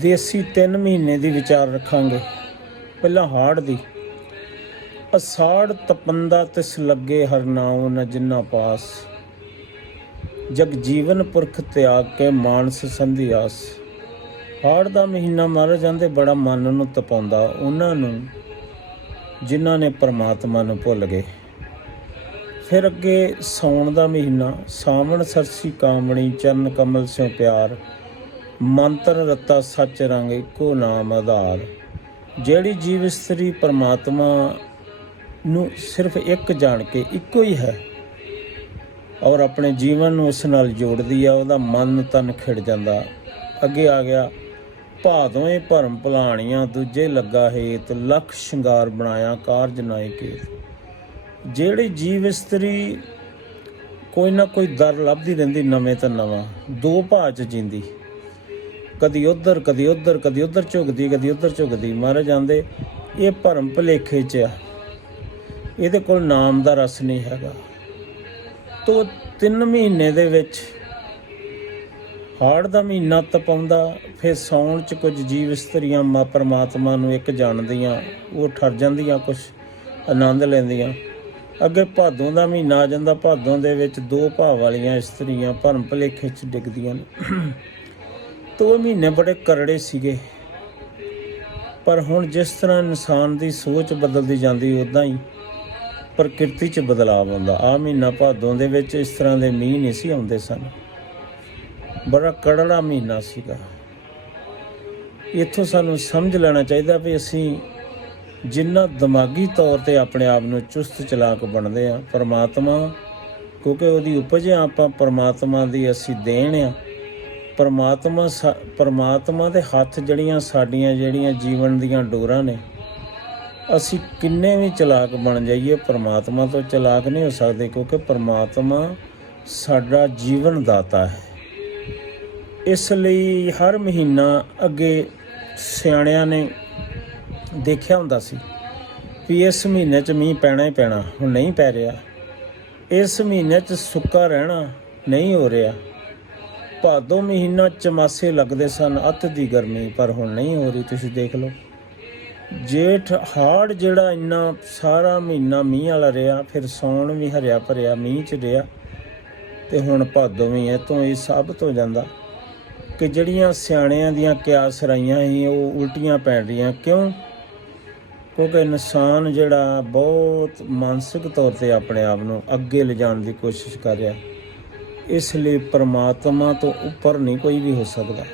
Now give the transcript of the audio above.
ਦੇਸੀ 3 ਮਹੀਨੇ ਦੀ ਵਿਚਾਰ ਰੱਖਾਂਗੇ। ਪਹਿਲਾਂ ਹਾੜ ਦੀ। ਅਸਾੜ, ਤਪੰਦਾ ਤਿਸ ਲੱਗੇ ਹਰ ਨਾਉ ਨ ਜਿਨਾ ਪਾਸ। ਜਗ ਜੀਵਨ ਪੁਰਖ ਤਿਆਗ ਕੇ ਮਾਨਸ ਸੰਧਿਆਸ ਹਾੜ ਦਾ ਮਹੀਨਾ ਮਰ ਜਾਂਦੇ ਬੜਾ ਮਨ ਨੂੰ ਤਪਾਉਂਦਾ। ਉਹਨਾਂ ਨੂੰ ਜਿਨ੍ਹਾਂ ਨੇ ਪਰਮਾਤਮਾ ਨੂੰ ਭੁੱਲ ਗਏ। ਫਿਰ ਅੱਗੇ ਸੌਣ ਦਾ ਮਹੀਨਾ, ਸਾਵਣ, ਸਰਸੀ, ਕਾਮਣੀ, ਚਰਨ, ਕਮਲ ਸਿਓ ਪਿਆਰ। ਮੰਤਰ ਰਤਾ ਸੱਚ ਰੰਗ ਇੱਕੋ ਨਾਮ ਆਧਾਰ। ਜਿਹੜੀ ਜੀਵ ਇਸਤਰੀ ਪਰਮਾਤਮਾ ਨੂੰ ਸਿਰਫ ਇੱਕ ਜਾਣ ਕੇ ਇੱਕੋ ਹੀ ਹੈ ਔਰ ਆਪਣੇ ਜੀਵਨ ਨੂੰ ਉਸ ਨਾਲ ਜੋੜਦੀ ਆ, ਉਹਦਾ ਮਨ ਤਨ ਖਿੜ ਜਾਂਦਾ। ਅੱਗੇ ਆ ਗਿਆ ਭਾਦੋਵੇਂ ਭਰਮ ਭਲਾਣੀਆਂ, ਦੂਜੇ ਲੱਗਾ ਹੇਤ, ਲੱਖ ਸ਼ਿੰਗਾਰ ਬਣਾਇਆ ਕਾਰਜ ਨਾਇ ਜਿਹੜੀ ਜੀਵ ਇਸਤਰੀ ਕੋਈ ਨਾ ਕੋਈ ਦਰ ਲੱਭਦੀ ਰਹਿੰਦੀ ਨਵੇਂ ਤੋਂ ਨਵਾਂ, ਦੋ ਭਾਅ ਚ ਜਿੰਦੀ। ਕਦੀ ਉਧਰ ਕਦੀ ਉਧਰ ਕਦੀ ਉਧਰ ਝੁਕਦੀ, ਕਦੀ ਉਧਰ ਝੁਕਦੀ। ਮਾਰੇ ਜਾਂਦੇ ਇਹ ਭਰਮ ਭਲੇਖੇ ਚ ਆ। ਇਹਦੇ ਕੋਲ ਨਾਮ ਦਾ ਰਸ ਨਹੀਂ ਹੈਗਾ। ਤੋ 3 ਮਹੀਨੇ ਦੇ ਵਿੱਚ ਹਾੜ ਦਾ ਮਹੀਨਾ ਤਪਾਉਂਦਾ, ਫਿਰ ਸੌਣ ਚ ਕੁਝ ਜੀਵ ਇਸਤਰੀਆਂ ਮਾ ਪਰਮਾਤਮਾ ਨੂੰ ਇੱਕ ਜਾਣਦੀਆਂ, ਉਹ ਠਰ ਜਾਂਦੀਆਂ ਕੁਝ ਆਨੰਦ ਲੈਂਦੀਆਂ। ਅੱਗੇ ਭਾਦੋਂ ਦਾ ਮਹੀਨਾ ਆ ਜਾਂਦਾ, ਭਾਦੋਂ ਦੇ ਵਿੱਚ ਦੋ ਭਾਵ ਵਾਲੀਆਂ ਇਸਤਰੀਆਂ ਭਰਮ ਭਲੇਖੇ ਚ ਡਿੱਗਦੀਆਂ ਨੇ। ਤੋ ਉਹ ਮਹੀਨੇ ਬੜੇ ਕਰੜੇ ਸੀਗੇ। ਪਰ ਹੁਣ ਜਿਸ ਤਰ੍ਹਾਂ ਇਨਸਾਨ ਦੀ ਸੋਚ ਬਦਲਦੀ ਜਾਂਦੀ ਉਦਾਂ ਹੀ ਪ੍ਰਕਿਰਤੀ 'ਚ ਬਦਲਾਅ ਆਉਂਦਾ। ਆ ਮਹੀਨਾ ਭਾਦੋਂ ਦੇ ਵਿੱਚ ਇਸ ਤਰ੍ਹਾਂ ਦੇ ਮੀਂਹ ਨਹੀਂ ਸੀ ਆਉਂਦੇ ਸਨ। ਬੜਾ ਕੜੜਾ ਮਹੀਨਾ ਸੀਗਾ। ਇੱਥੋਂ ਸਾਨੂੰ ਸਮਝ ਲੈਣਾ ਚਾਹੀਦਾ ਵੀ ਅਸੀਂ ਜਿੰਨਾ ਦਿਮਾਗੀ ਤੌਰ ਤੇ ਆਪਣੇ ਆਪ ਨੂੰ ਚੁਸਤ ਚਲਾਕ ਬਣਦੇ ਆ ਪਰਮਾਤਮਾ, ਕਿਉਂਕਿ ਉਹਦੀ ਉਪਜ ਆ, ਆਪਾਂ ਪਰਮਾਤਮਾ ਦੀ ਅਸੀਂ ਦੇਣ ਆ। ਪਰਮਾਤਮਾ ਸਾ- ਪਰਮਾਤਮਾ ਦੇ ਹੱਥ ਜਿਹੜੀਆਂ ਸਾਡੀਆਂ ਜਿਹੜੀਆਂ ਜੀਵਨ ਦੀਆਂ ਡੋਰਾਂ ਨੇ, ਅਸੀਂ ਕਿੰਨੇ ਵੀ ਚਲਾਕ ਬਣ ਜਾਈਏ, ਪਰਮਾਤਮਾ ਤੋਂ ਚਲਾਕ ਨਹੀਂ ਹੋ ਸਕਦੇ ਕਿਉਂਕਿ ਪਰਮਾਤਮਾ ਸਾਡਾ ਜੀਵਨ ਦਾਤਾ ਹੈ। ਇਸ ਲਈ ਹਰ ਮਹੀਨਾ ਅੱਗੇ ਸਿਆਣਿਆਂ ਨੇ ਦੇਖਿਆ ਹੁੰਦਾ ਸੀ ਵੀ ਇਸ ਮਹੀਨੇ 'ਚ ਮੀਂਹ ਪੈਣਾ ਹੀ ਪੈਣਾ, ਹੁਣ ਨਹੀਂ ਪੈ ਰਿਹਾ। ਇਸ ਮਹੀਨੇ 'ਚ ਸੁੱਕਾ ਰਹਿਣਾ ਨਹੀਂ ਹੋ ਰਿਹਾ। ਭਾਦੋਂ ਮਹੀਨਾ ਚਮਾਸੇ ਲੱਗਦੇ ਸਨ, ਅੱਤ ਦੀ ਗਰਮੀ, ਪਰ ਹੁਣ ਨਹੀਂ ਹੋ ਰਹੀ, ਤੁਸੀਂ ਦੇਖ ਲਓ। ਜੇਠ ਹਾੜ ਜਿਹੜਾ ਇੰਨਾ ਸਾਰਾ ਮਹੀਨਾ ਮੀਂਹ ਵਾਲਾ ਰਿਹਾ, ਫਿਰ ਸੌਣ ਵੀ ਹਰਿਆ ਭਰਿਆ, ਮੀਂਹ ਚ ਰਿਹਾ, ਤੇ ਹੁਣ ਭਾਦੋ ਵੀ ਇਹ ਤੋਂ ਇਹ ਸਾਬਤ ਹੋ ਜਾਂਦਾ ਕਿ ਜਿਹੜੀਆਂ ਸਿਆਣਿਆਂ ਦੀਆਂ ਕਿਆਸ ਰਾਈਆਂ ਸੀ, ਉਹ ਉਲਟੀਆਂ ਪੈਣ ਰਹੀਆਂ। ਕਿਉਂ? ਕਿਉਂਕਿ ਇਨਸਾਨ ਜਿਹੜਾ ਬਹੁਤ ਮਾਨਸਿਕ ਤੌਰ ਤੇ ਆਪਣੇ ਆਪ ਨੂੰ ਅੱਗੇ ਲਿਜਾਣ ਦੀ ਕੋਸ਼ਿਸ਼ ਕਰ ਰਿਹਾ। ਇਸ ਲਈ ਪਰਮਾਤਮਾ ਤੋਂ ਉੱਪਰ ਨਹੀਂ ਕੋਈ ਵੀ ਹੋ ਸਕਦਾ।